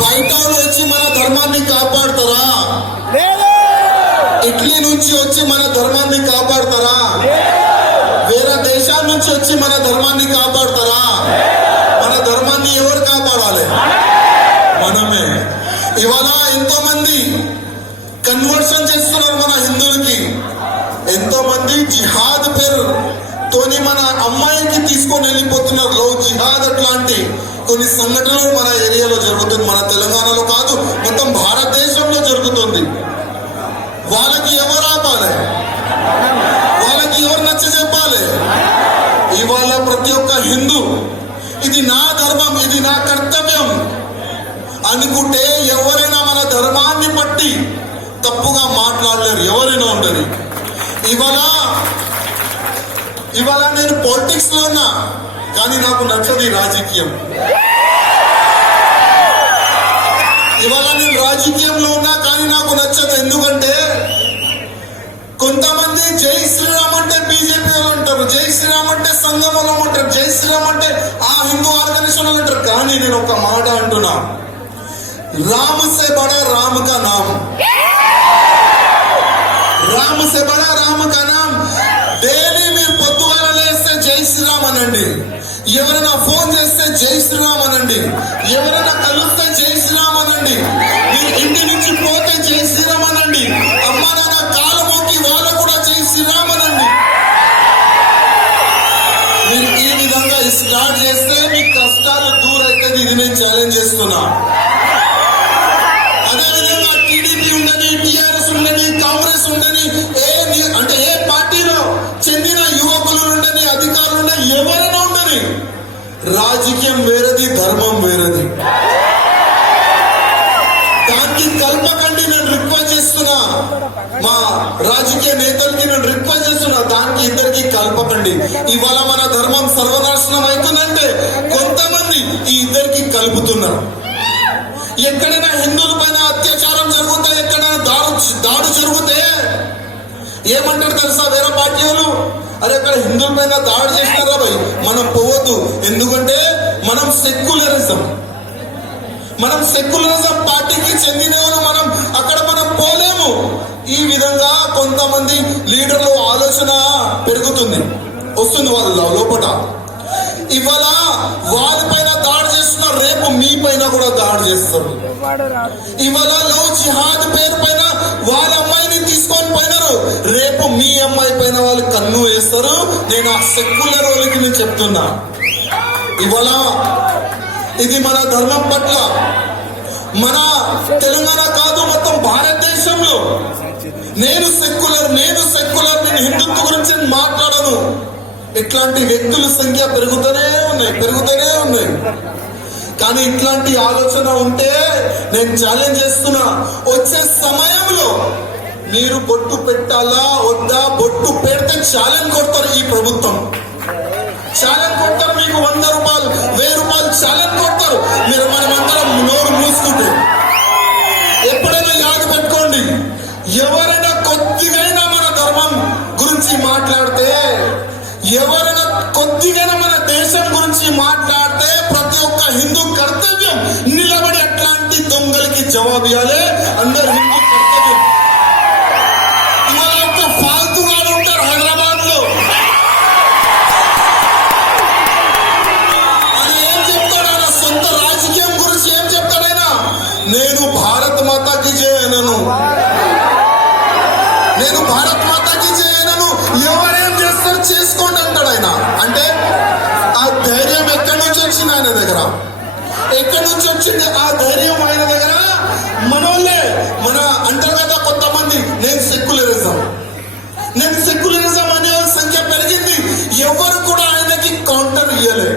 బయట వచ్చి మన ధర్మాన్ని కాపాడతారా? ఇటలీ నుంచి వచ్చి మన ధర్మాన్ని కాపాడతారా? వేరే దేశాల నుంచి వచ్చి మన ధర్మాన్ని కాపాడతారా? మన ధర్మాన్ని ఎవరు కాపాడాలి? మనమే. ఇవాళ ఎంతో మంది కన్వర్షన్ చేస్తున్నారు మన హిందువులకి. ఎంతో మంది జిహాద్ పేరు తోని మన అమ్మాయికి తీసుకొని వెళ్ళిపోతున్నారు. లవ్ జిహాద్ అట్లాంటి కొన్ని సంఘటనలు మన ఏరియాలో జరుగుతుంది. మన తెలంగాణలో కాదు, మొత్తం భారతదేశంలో జరుగుతుంది. వాళ్ళకి ఎవరు ఆపాలి? వాళ్ళకి ఎవరు నచ్చ చెప్పాలి? ఇవాళ ప్రతి ఒక్క హిందూ ఇది నా ధర్మం, ఇది నా కర్తవ్యం అనుకుంటే ఎవరైనా మన ధర్మాన్ని బట్టి తప్పుగా మాట్లాడలేరు, ఎవరైనా ఉండరు. ఇవాళ నేను పాలిటిక్స్ లో ఉన్నా, కానీ నాకు నచ్చది రాజకీయం. ఇవాళ నేను రాజకీయంలో ఉన్నా, కానీ నాకు నచ్చదు. ఎందుకంటే కొంతమంది జై శ్రీరామ్ అంటే బీజేపీ వాళ్ళు అంటారు, జై శ్రీరామ్ అంటే సంఘం వాళ్ళు అంటారు, జై శ్రీరామ్ అంటే ఆ హిందూ ఆర్గనైజేషన్ వాళ్ళు అంటారు. కానీ నేను ఒక మాట అంటున్నా, రామ్ సే బడా రామ్ కా నామ్, రామ్ సే బడా రామ్ కా నామ్. డైలీ మీరు పొద్దుగాల లేస్తే జై శ్రీరామ్ అనండి, ఎవరైనా ఫోన్ చేస్తే జై శ్రీరామ్ అనండి, ఎవరైనా కలిస్తే జై శ్రీరామ్ అనండి, మీరు ఇంటి నుంచి పోతే జై శ్రీరామ్ అనండి, అమ్మ నాన్న కాలు మొక్కి వాళ్ళు కూడా జై శ్రీరామ్ అనండి. మీరు ఈ విధంగా స్టార్ట్ చేస్తే మీ కష్టాలు దూరం అవుతుంది. ఇది నేను ఛాలెంజ్ చేస్తున్నా. అదేవిధంగా టీడీపీ ఉండని, టీఆర్ఎస్ ఉండని, కాంగ్రెస్ ఉండని, అంటే ఏ పార్టీలో చెందిన యువకులు ఉండని, అధికారులు ఉండని, ఎవరైనా ఉండని, రాజకీయం వేరేది, ధర్మం వేరేది. దానికి కల్పకండి. నేను రిక్వెస్ట్ చేస్తున్నా, మా రాజకీయ నేతలకి నేను రిక్వెస్ట్ చేస్తున్నా, దానికి ఇద్దరికి కల్పకండి. ఇవాళ మన ధర్మం సర్వనాశనం అవుతుందంటే కొంతమంది ఈ ఇద్దరికి కలుపుతున్నారు. ఎక్కడైనా హిందువుల పైన అత్యాచారం జరిగితే, ఎక్కడైనా దాడి జరిగితే ఏమంటారు తెలుసా వేరే పార్టీ వాళ్ళు? అరే అక్కడ హిందువుల పైన దాడి చేసినారా భయ్, మనం పోవద్దు. ఎందుకంటే మనం సెక్యులరిజం పార్టీకి చెందిన మనం అక్కడ మనం పోలేము. ఈ విధంగా కొంతమంది లీడర్లు ఆలోచన పెరుగుతుంది, వస్తుంది వాళ్ళ లోపల. ఇవాళ వాళ్ళపైన దాడి చేస్తున్నారు, రేపు మీ పైన కూడా దాడి చేస్తారు. ఇవాళ లవ్ జిహాద్ పేరు పైన వాళ్ళ అమ్మాయిని తీసుకొని పోయినారు, రేపు మీ అమ్మాయి పైన వాళ్ళు కన్ను వేస్తారు. నేను ఆ సెక్యులర్ వాళ్ళకి నేను చెప్తున్నా, ఇవాళ ఇది మన ధర్మం పట్ల, మన తెలంగాణ కాదు మొత్తం భారతదేశంలో నేను సెక్యులర్, నేను హిందుత్వ గురించి మాట్లాడను. ఇట్లాంటి వ్యక్తుల సంఖ్య పెరుగుతూనే ఉన్నాయి. కానీ ఇట్లాంటి ఆలోచన ఉంటే నేను ఛాలెంజ్ చేస్తున్నా, వచ్చే సమయంలో మీరు బొట్టు పెట్టాలా వద్దా? బొట్టు పెడితే ఛాలెంజ్ కొడతారు. ఈ ప్రభుత్వం ఛాలెంజ్ కొడతారు. మీకు 100 రూపాయలు 1000 రూపాయలు ఛాలెంజ్ కొడతారు. మీరు మనమందరం నోరు మూసుకుంటే. ఎప్పుడైనా యాద పెట్టుకోండి, ఎవరైనా కొద్దిగైనా మన ధర్మం గురించి మాట్లాడితే, ఎవరైనా కొద్దిగా మన దేశం గురించి మాట్లాడితే, ప్రతి ఒక్క హిందూ కర్తవ్యం నిలబడి అట్లాంటి దొంగలకి జవాబు ఇవ్వాలి. అందరు హిందూ కర్తవ్యం. ఇవాళ ఒక ఫాల్తుగాడు ఉంటారు హైదరాబాద్ లో, ఆయన ఏం చెప్తాడు? ఆయన సొంత రాజకీయం గురించి ఏం చెప్తాడైనా? నేను భారత్ మాతాకి జై అనను, నేను భారత్ మాతాకి జై అనను. ఎవరేం చేస్తారు చేసుకోండి అంటాడు ఆయన. అంటే ఆ ధైర్యం ఎక్కడి నుంచి వచ్చింది ఆయన దగ్గర? ఎక్కడి నుంచి వచ్చింది ఆ ధైర్యం ఆయన దగ్గర? మనోళ్ళే మన అంటారు కదా కొంతమంది, నేను సెక్యులరిజం అనే సంఖ్య పెరిగింది. ఎవరు కూడా ఆయనకి కౌంటర్ ఇయ్యలే.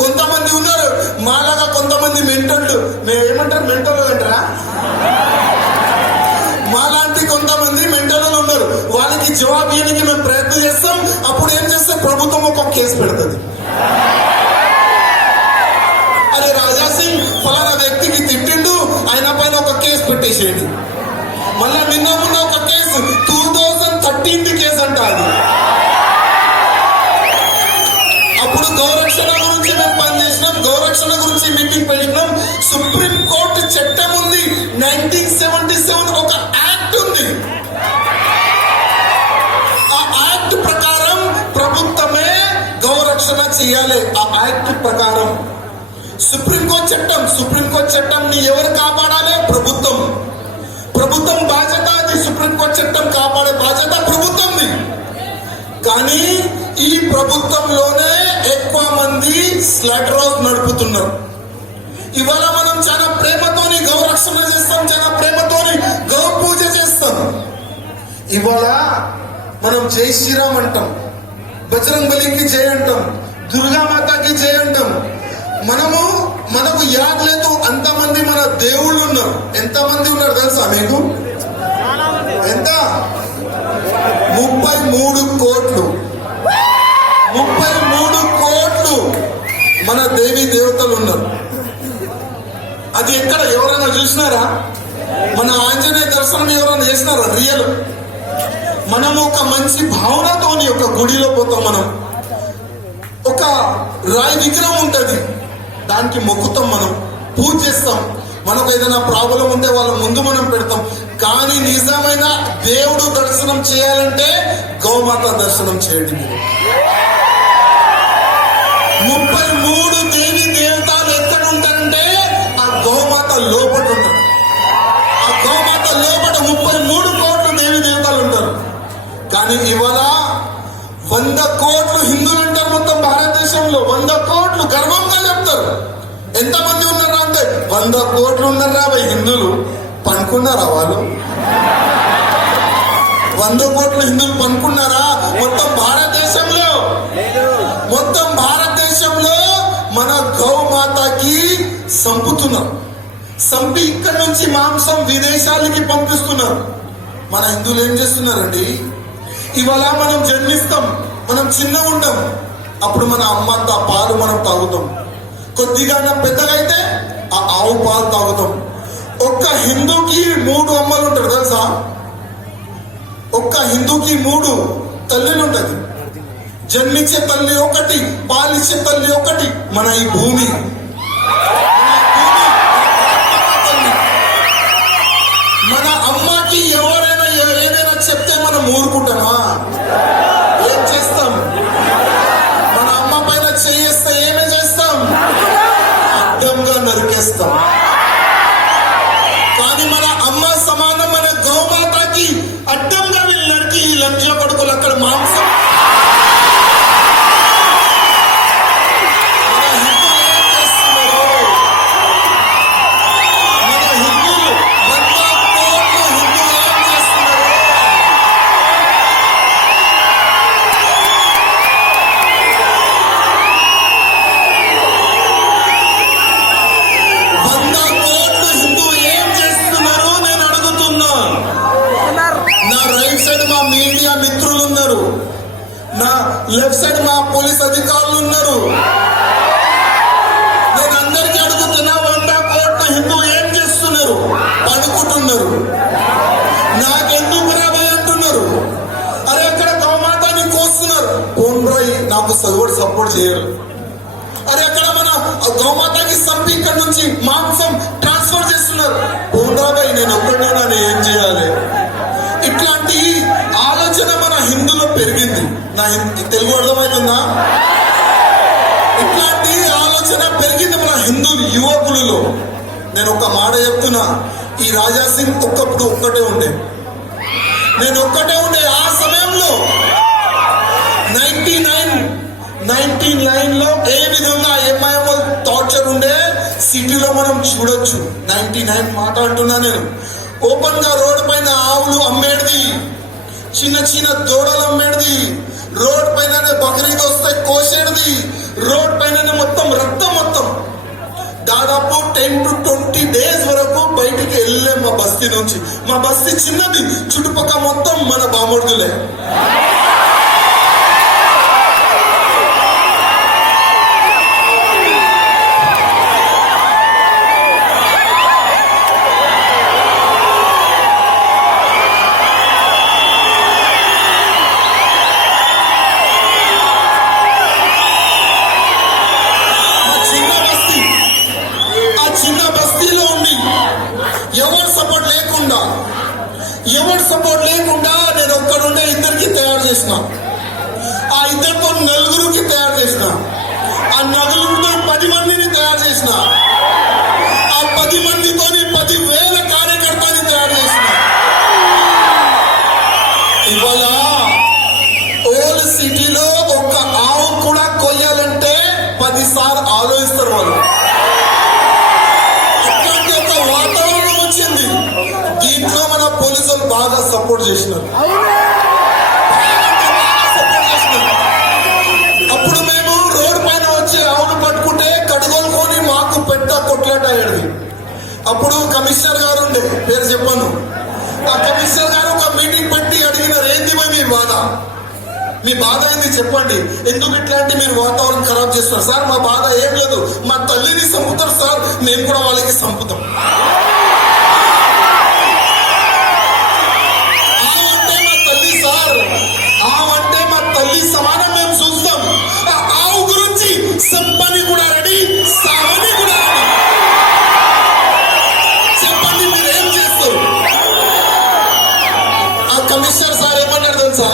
కొంతమంది ఉన్నారు మాలాగా, కొంతమంది మెంటళ్ళు, ఏమంటారు మెంటల్ అంటారా, మాలాంటి కొంతమంది మెంటలు ఉన్నారు. వాళ్ళకి జవాబు ఇవ్వడానికి మేము ప్రయత్నం చేస్తాం. అప్పుడు ఏం చేస్తే ప్రభుత్వం ఒక కేసు పెడుతుంది. అరే రాజా సింగ్ ఫలానా వ్యక్తికి తిట్టిండు, ఆయన పైన ఒక కేసు పెట్టేసేయండి. మళ్ళా నిన్న ముందు ఒక కేసు 2013 కేసు అంట అది. అప్పుడు గౌరక్షణ గురించి మేము పనిచేసినాం, గౌరక్షణ గురించి మీటింగ్ పెట్టినాం. సుప్రీం కోర్టు 37 ఒక యాక్ట్ ఉంది. ఆ యాక్ట్ ప్రకారం ప్రభుత్వమే గౌరక్షణ చేయాలి. ఆ యాక్ట్ ప్రకారం సుప్రీంకోర్టు చట్టంని ఎవరు కాపాడాలి? ప్రభుత్వం బాధ్యత అది. సుప్రీంకోర్టు చట్టం కాపాడే బాధ్యత ప్రభుత్వంది. కానీ ఈ ప్రభుత్వంలోనే ఎక్కువ మంది స్లాటర్ హౌస్ నడుపుతున్నారు. ఇవాళ మనం చాలా ప్రేమతోని గౌరక్షణ చేస్తాం, చాలా ప్రేమతోని గౌ పూజ చేస్తాం. ఇవాళ మనం జై శ్రీరామ్ అంటాం, బజరంగ్ బలికి జై అంటాం, దుర్గామాతకి జై అంటాం. మనకు యాద్ లేదు అంతమంది మన దేవుళ్ళు ఉన్నారు. ఎంతమంది ఉన్నారు తెలుసా మీకు? ఎంత? 33 కోట్లు. 33 కోట్లు మన దేవి దేవతలు ఉన్నారు. అది ఎక్కడ ఎవరైనా చూసినారా? మన ఆంజనేయ దర్శనం ఎవరైనా చేసినారా? రియల్. మనం ఒక మంచి భావనతోని ఒక గుడిలో పోతాం. మనం ఒక రాయి విగ్రహం ఉంటది, దానికి మొక్కుతాం, మనం పూజ చేస్తాం. మనకు ఏదైనా ప్రాబ్లం ఉంటే వాళ్ళ ముందు మనం పెడతాం. కానీ నిజమైన దేవుడు దర్శనం చేయాలంటే గౌమాత దర్శనం చేయండి. మీరు 33 దేవి దేవతలు ఎక్కడ ఉంటారంటే ఆ గౌమాత లోపల ఉంటారు. ఆ గౌమాత లోపల 33 కోట్ల దేవి దేవతలు ఉంటారు. కానీ ఇవాళ 100 కోట్లు హిందువులు అంటారు. మొత్తం భారతదేశంలో 100 కోట్లు గర్వంగా చెప్తారు. ఎంతమంది ఉన్నారా అంటే 100 కోట్లు ఉన్నారా? హిందువులు పనుకున్నారా? వాళ్ళు 100 కోట్ల హిందువులు పనుకున్నారా? మొత్తం భారతదేశంలో మన గౌమాతకి సంపుతున్నారు. సంపి ఇక్కడ నుంచి మాంసం విదేశాలకి పంపిస్తున్నారు. మన హిందువులు ఏం చేస్తున్నారండి? ఇవాళ మనం జన్మిస్తాం, మనం చిన్నగా ఉంటాం, అప్పుడు మన అమ్మంత పాలు మనం తాగుతాం. కొద్దిగా పెద్దగా అయితే ఆ ఆవు పాలు తాగుతాం. ఒక్క హిందూకి 3 అమ్మలు ఉంటారు తెలుసా? ఒక్క హిందూకి 3 తల్లిలు ఉంటది. జన్మించే తల్లి ఒకటి, పాలిచ్చే తల్లి ఒకటి. మన ఈ భూమి మన అమ్మకి ఎవరైనా ఏదైనా చెప్తే మనం ఊరుకుంటామా? ఏం చేస్తాం? మన అమ్మ పైన చేస్తే ఏమే చేస్తాం? అడ్డంగా నరికేస్తాం. కానీ మన అమ్మ సమానం మన గౌమాతకి అడ్డంగా వీళ్ళు నరికి ఈ లంచ కొడుకులు అక్కడ మాంసం. లెఫ్ట్ సైడ్ మా పోలీస్ అధికారులు ఉన్నారు. నేను అందరికీ అడుగుతున్నా, 100 కోట్ల హిందూ ఏం చేస్తున్నారు? పడుకుంటున్నారు. నాకెందుకు రాబోయ్ అంటున్నారు. అరే అక్కడ గౌమాతని కోస్తున్నారు. కోన్రాయ్ నాకు సపోర్ట్ చేయరు. అరే అక్కడ మన గౌమాతకి సంపి ఇక్కడ నుంచి మాంసం ట్రాన్స్ఫర్ చేస్తున్నారు. కోన్రాయ్ నేను ఒక్కడే ఏం చేయాలి? ఇట్లాంటి ఆలోచన మన హిందువులో పెరిగింది. నా తెలుగు అర్థమవుతుందా? ఇట్లాంటి ఆలోచన పెరిగింది మన హిందూ యువకులలో. నేను ఒక మాట చెప్తున్నా, ఈ రాజా సింగ్ ఒక్కప్పుడు ఒక్కటే ఉండే, నేను ఒక్కటే ఉండే. ఆ సమయంలో 99 లో ఏ విధంగా ఎంఐఎం టార్చర్ ఉండే సిటీలో మనం చూడొచ్చు. 99 మాట అంటున్నా నేను. ఓపెన్ గా రోడ్ పైన ఆవులు అమ్మేది, చిన్న దూడలు అమ్మేది, రోడ్ పైన బకరీద్ వస్తే కోసేది, రోడ్ పైన మొత్తం దాదాపు 10 to 20 days వరకు బయటికి వెళ్ళలేం మా బస్తీ నుంచి. మా బస్తీ చిన్నది, చుట్టుపక్కల మొత్తం మన బామర్దులే. ఎవరు సపోర్ట్ లేకుండా సపోర్ట్ లేకుండా నేను ఒక్కడుండే ఇద్దరికి తయారు చేసిన, ఆ ఇద్దరితో నలుగురికి తయారు చేసిన, ఆ నలుగురితో 10 మందిని తయారు చేసిన, ఆ 10 మందితో 10,000 కార్యకర్తని తయారు చేసిన. ఇవాళ ఓల్డ్ సిటీలో ఒక్క ఆవు కూడా కొయ్యాలంటే 10 సార్లు ఆలోచిస్తారు వాళ్ళు. అట్లాంటి ఒక వాతావరణం వచ్చింది. దీంట్లో మన పోలీసులు బాగా సపోర్ట్ చేసినారు. అప్పుడు మేము రోడ్ పైన వచ్చి ఆవును పట్టుకుంటే కడుగోలుకొని మాకు పెద్ద కొట్లాట అయ్యేది. అప్పుడు కమిషనర్ గారు ఉండే, పేరు చెప్పాను. ఆ కమిషనర్ గారు ఒక మీటింగ్ పెట్టి అడిగినారు, ఏంది మీ బాధ ఏంది చెప్పండి, ఎందుకు ఇట్లాంటి మీరు వాతావరణం ఖరాబ్ చేస్తారు? సార్ మా బాధ ఏం లేదు, మా తల్లిని చంపుతారు సార్, మేము కూడా వాళ్ళకి చంపుతాం. ఆవంటే మా తల్లి సార్, ఆవంటే మా తల్లి సమానం మేము చూస్తాం. ఆ ఆవు గురించి చెప్పని కూడా రెడీ, సావని కూడా రెడీ. చెప్పండి మీరు ఏం చేస్తారు? ఆ కమిషనర్ సార్ ఏమన్నారు తెలుసా?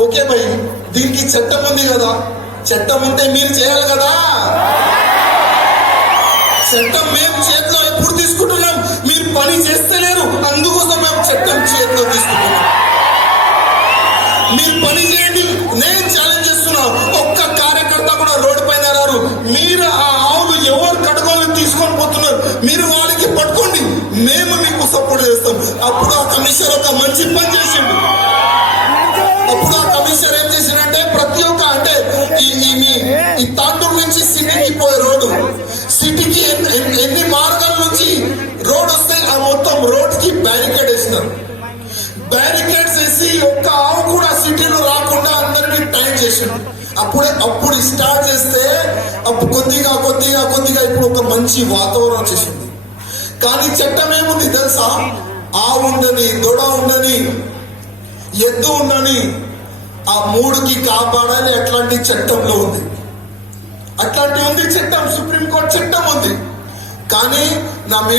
ఓకే భయ్, దీనికి చట్టం ఉంది కదా, చట్టం ఉంటే మీరు చేయాలి కదా. చట్టం మేము చేతిలో ఎప్పుడు తీసుకుంటున్నాం, మీరు పని చేస్తలేరు, అందుకోసం మేము చట్టం చేతిలో తీసుకుంటున్నాం. మీరు పని చేయండి, నేను ఛాలెంజ్ చేస్తున్నా. ఒక్క కార్యకర్త కూడా రోడ్డు పైన రారు. మీరు ఆ ఆవులు ఎవరు కడుగోలు తీసుకొని పోతున్నారు, మీరు వాళ్ళకి పట్టుకోండి, మేము మీకు సపోర్ట్ చేస్తాం. అప్పుడు ఆ కమిషనర్ ఒక మంచి పని చేసిండు. అప్పుడు ఆ కమిషనర్ ఏం చేసిందంటే ప్రతి ఒక్క అంటే ఈ తాండూరు నుంచి సిటీకి పోయే రోడ్డు, సిటీకి ఎన్ని మార్గాల నుంచి రోడ్ వస్తే ఆ మొత్తం రోడ్ కి బ్యారికేడ్ వేసినారు. బ్యారికేడ్స్ వేసి ఒక్క ఆవు కూడా సిటీలో రాకుండా అందరినీ టైం చేసిండు. అప్పుడు స్టార్ట్ చేస్తే అప్పుడు కొద్దిగా కొద్దిగా కొద్దిగా ఇప్పుడు ఒక మంచి వాతావరణం వచ్చేసింది. కానీ చట్టం ఏముంది తెలుసా? ఆవు ఉండని, దొడ ఉండని, ఎద్దు ఉండని, ఆ 3కి కాపాడాలి, అట్లాంటి చట్టంలో ఉంది. అట్లాంటి ఉంది చట్టం, సుప్రీంకోర్టు చట్టం ఉంది. కానీ నా మీడియా